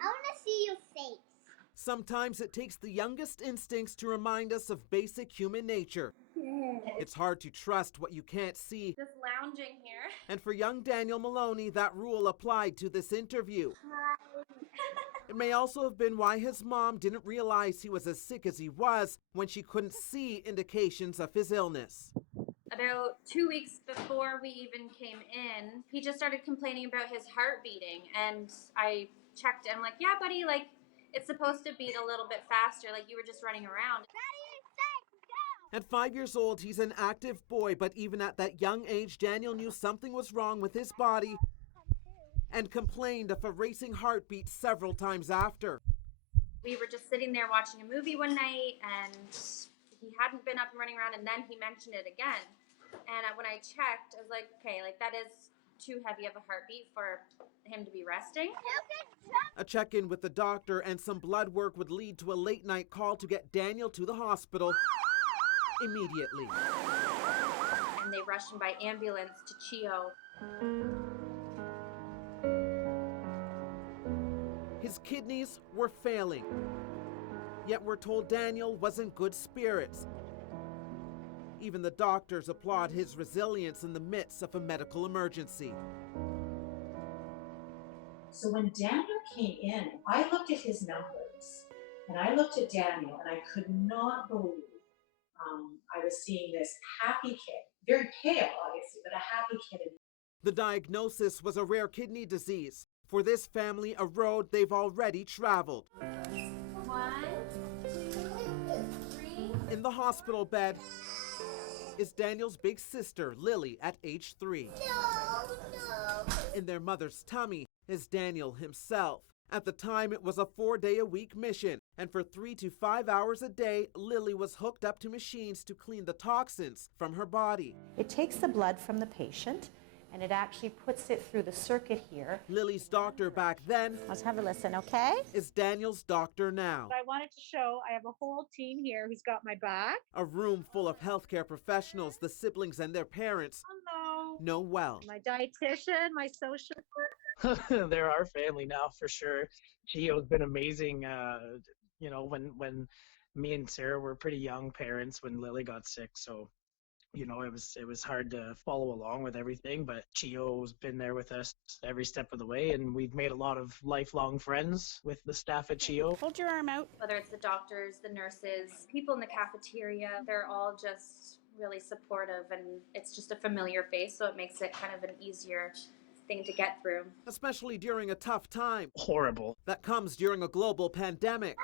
I want to see your face. Sometimes it takes the youngest instincts to remind us of basic human nature. It's hard to trust what you can't see. Just lounging here. And for young Daniel Maloney, that rule applied to this interview. It may also have been why his mom didn't realize he was as sick as he was when she couldn't see indications of his illness. About 2 weeks before we even came in, he just started complaining about his heart beating. And I checked, I'm like, yeah, buddy, like, it's supposed to beat a little bit faster, like you were just running around. At 5 years old, he's an active boy, but even at that young age, Daniel knew something was wrong with his body and complained of a racing heartbeat several times after. We were just sitting there watching a movie one night, and he hadn't been up and running around, and then he mentioned it again. And when I checked, I was like, okay, like that is too heavy of a heartbeat for him to be resting. A check-in with the doctor and some blood work would lead to a late-night call to get Daniel to the hospital immediately. And they rushed him by ambulance to CHEO. His kidneys were failing, yet we're told Daniel was in good spirits. Even the doctors applaud his resilience in the midst of a medical emergency. So when Daniel came in, I looked at his numbers, and I looked at Daniel, and I could not believe I was seeing this happy kid, very pale, obviously, but a happy kid. The diagnosis was a rare kidney disease. For this family, a road they've already traveled. 1, 2, 3. In the hospital bed is Daniel's big sister, Lily, at age 3. No. In their mother's tummy is Daniel himself. At the time, it was a 4-day-a-week mission, and for 3 to 5 hours a day, Lily was hooked up to machines to clean the toxins from her body. It takes the blood from the patient, and it actually puts it through the circuit here. Lily's doctor back then Let's have a listen, okay? is Daniel's doctor now. I wanted to show I have a whole team here who's got my back. A room full of healthcare professionals, the siblings and their parents Hello. know well. My dietitian, my social worker. They're our family now for sure. CHEO's been amazing. When me and Sarah were pretty young parents when Lily got sick, so it was hard to follow along with everything, but CHEO's been there with us every step of the way, and we've made a lot of lifelong friends with the staff at CHEO. Hold your arm out. Whether it's the doctors, the nurses, people in the cafeteria, they're all just really supportive, and it's just a familiar face, so it makes it kind of an easier thing to get through. Especially during a tough time Horrible. that comes during a global pandemic.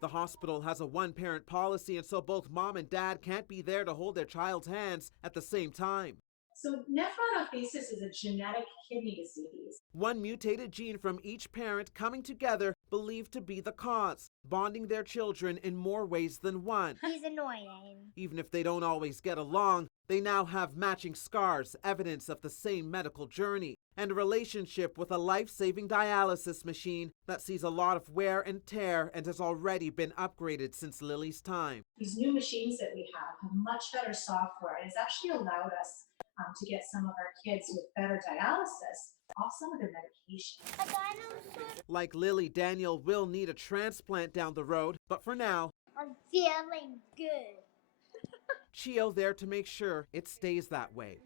The hospital has a one-parent policy, and so both mom and dad can't be there to hold their child's hands at the same time. So nephronophthasis is a genetic kidney disease. One mutated gene from each parent coming together believed to be the cause, bonding their children in more ways than one. He's annoying. Even if they don't always get along, they now have matching scars, evidence of the same medical journey, and a relationship with a life-saving dialysis machine that sees a lot of wear and tear and has already been upgraded since Lily's time. These new machines that we have much better software, and it's actually allowed us to get some of our kids with better dialysis off some of their medication. A dinosaur. Like Lily, Daniel will need a transplant down the road, but for now, I'm feeling good. CHEO there to make sure it stays that way.